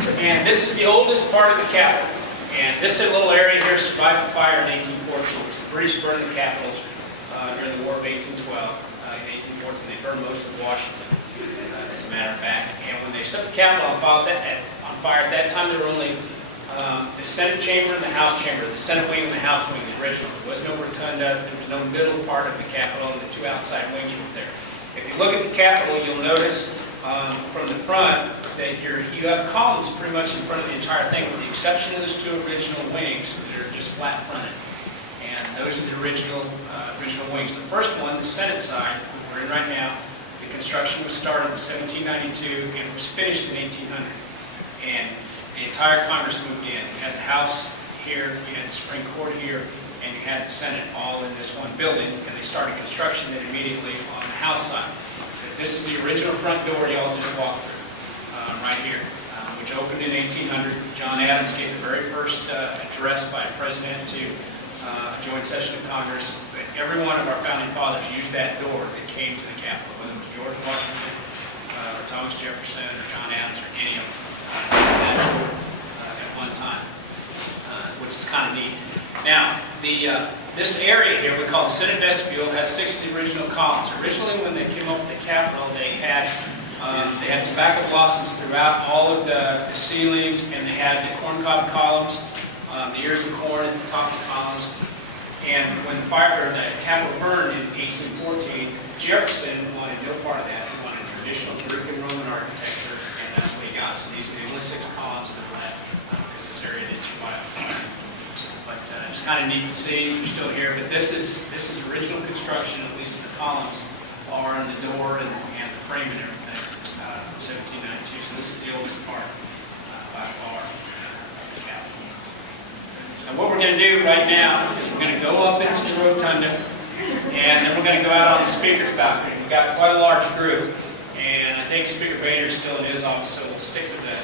And this is the oldest part of the Capitol. And this little area here survived the fire in 1814. It was the British burned the Capitol during the War of 1812. In 1814, they burned most of Washington, as a matter of fact. And when they set the Capitol on fire, at that time there were only the Senate chamber and the House chamber, the Senate wing and the House wing, the original. There was no rotunda, there was no middle part of the Capitol, and the two outside wings were there. If you look at the Capitol, you'll notice from the front that you have columns pretty much in front of the entire thing, with the exception of those two original wings that are just flat fronted. And those are the original wings. The first one, the Senate side, we're in right now, the construction was started in 1792 and was finished in 1800. And the entire Congress moved in. You had the House here, you had the Supreme Court here, and you had the Senate all in this one building, and they started construction then immediately on the House side. This is the original front door y'all just walked through, right here, which opened in 1800. John Adams gave the very first address by a president to a joint session of Congress. But every one of our founding fathers used that door that came to the Capitol, whether it was George Washington, or Thomas Jefferson, or John Adams, or any of them. That door at one time, which is kind of neat. Now, this area here we call the Senate Vestibule has 6 of the original columns. Originally, when they came up with the Capitol, they had tobacco blossoms throughout all of the ceilings, and they had the corncob columns, the ears of corn at the top of the columns. And when the Capitol burned in 1814, Jefferson wanted no part of that. He wanted traditional Greek and Roman architecture, and that's what he got. So these are the only 6 columns that were left, because this area did survive. But it's kind of neat to see. You're still here, but this is original construction, at least the columns are, and the door and the frame and everything from 1792. So this is the oldest part by far of the Capitol. And what we're going to do right now is we're going to go up into the rotunda, and then we're going to go out on the speaker's balcony. We've got quite a large group, and I think Speaker Boehner is still in his office, so we'll stick to the